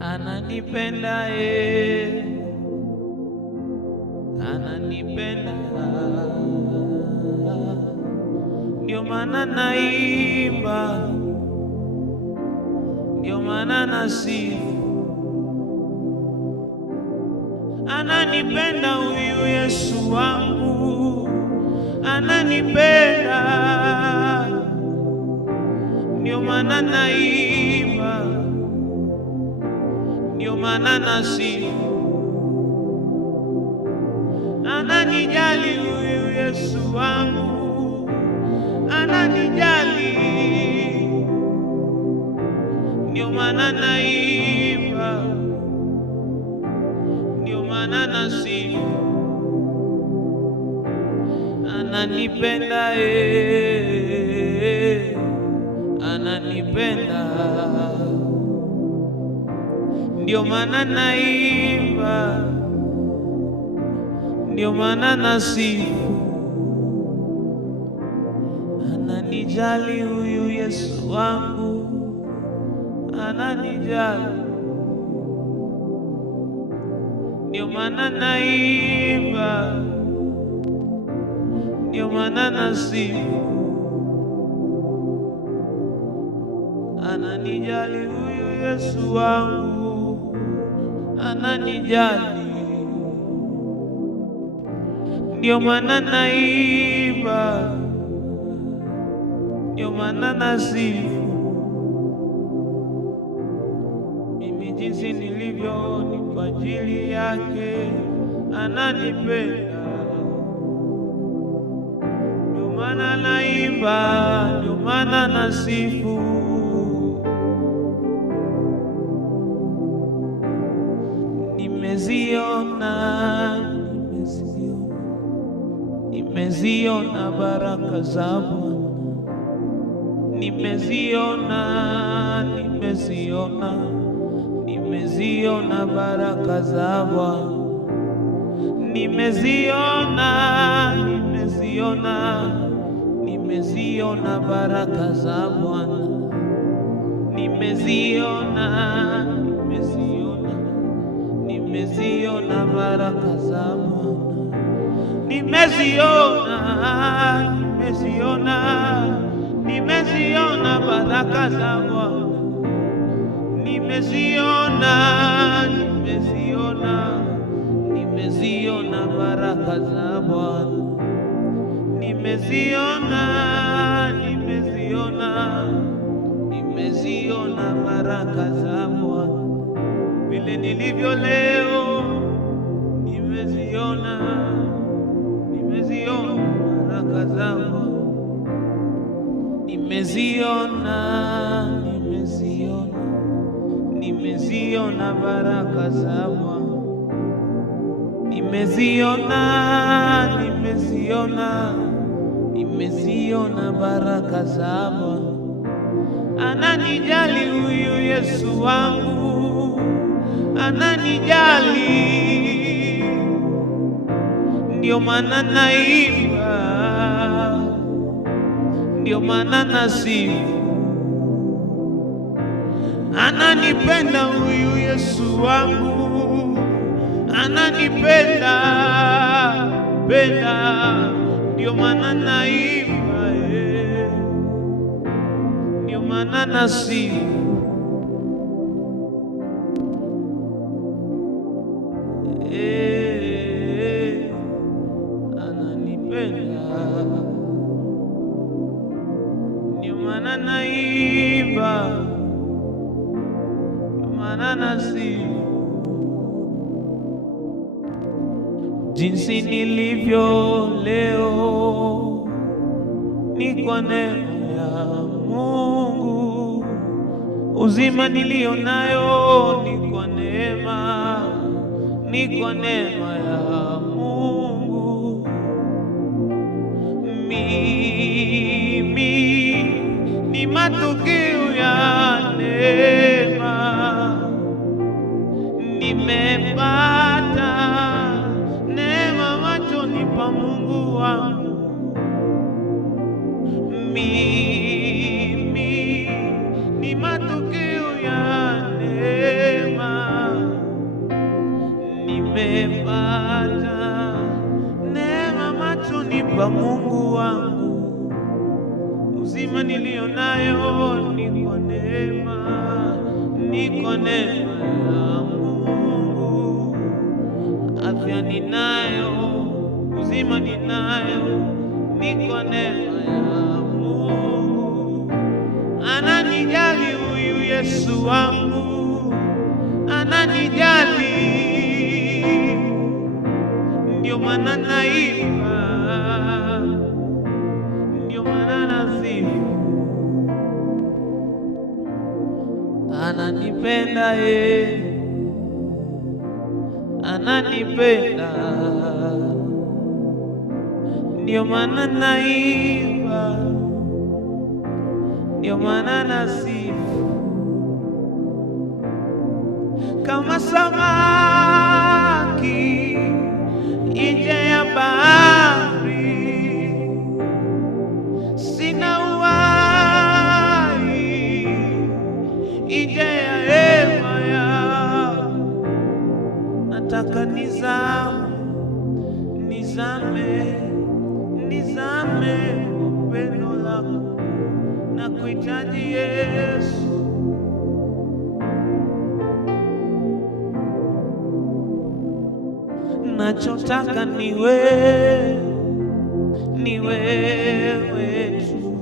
ananipenda ananipenda, ndio maana naimba, ndio maana nasifu. Ananipenda huyu Yesu wangu, ananipenda, ndio maana naimba, ndio maana nasifu. Ananijali huyu Yesu wangu, ananijali, ndio maana naimba, ndio maana nasifu. Ananipenda ananipenda, ndio maana naimba, ndio maana nasifu. Ananijali huyu Yesu wangu, ananijali, ndio maana naimba, ndio maana nasifu. Ananijali huyu Yesu wangu, ananijali, ndio maana naimba, ndio maana nasifu. Mimi jinsi nilivyo ni kwa ajili yake, ananipenda, ndio maana naimba, ndio maana nasifu. Nimeziona baraka za Bwana, nimeziona baraka za Bwana, nimeziona baraka za Bwana, nimeziona baraka za Bwana, nimeziona baraka za Bwana, nimeziona baraka za Bwana, nimeziona baraka za Bwana. Vile nilivyo leo, nimeziona baraka za Bwana, nimeziona baraka za Bwana, nimeziona baraka za Bwana. Ananijali huyu Yesu wangu, ananijali, ndio maana naimba, ndio maana nasifu. Ananipenda huyu Yesu wangu, ananipenda, ndio maana naimba, ndio maana nasifu. Ananipenda, ndio maana naimba, ndio maana nasifu. Jinsi nilivyo leo ni kwa neema ya Mungu, uzima nilio nayo ni kwa neema ya Mungu. Mimi ni matokeo ya neema, nimepata neema machoni pa Mungu wangu. Mimi ni matokeo ya neema, niliyo nayo ni kwa neema, ni kwa neema ya Mungu. Afya ninayo, uzima ninayo, ni kwa neema ya Mungu. Ananijali huyu Yesu wangu, ananijali, ndio maana naimba, ndio maana nasifu. Ananipenda yeye, ananipenda, ndio maana naimba, ndio maana nasifu. Kama samaki nje ya bahari, sina uhai nje ya hema yako. Nataka nizame upendo lako, na kuhitaji Yesu. Nachotaka ni wewe tu,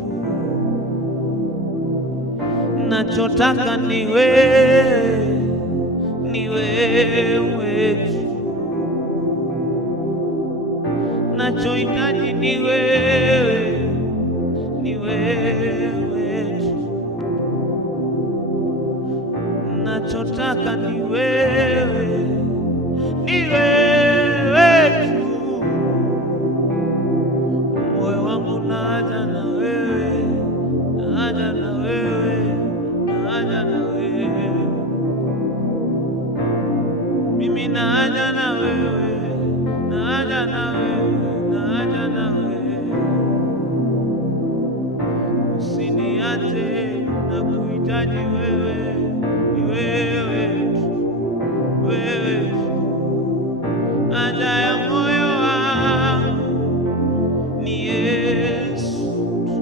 nachotaka ni wewe tu, nachohitaji ni wewe tu, nachotaka ni wewe tu. Moyo wangu naja na wewe, naja na wewe, naja na wewe, mimi naja na wewe, naja na wewe, naja na wewe. Usiniache, nakuhitaji wewe, ni wewe tu, wewe tu. Haja ya moyo wangu ni Yesu tu,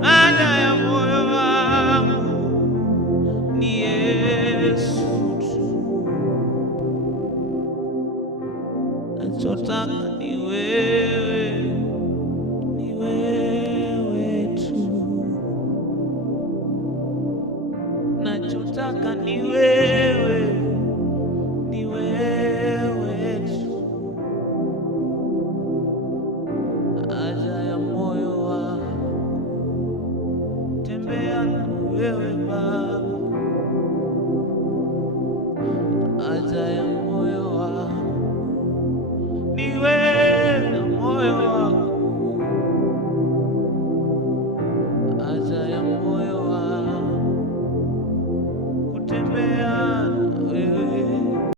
haja ya moyo wangu ni Yesu tu. Nachotaka ni wewe tu, nachotaka ni wewe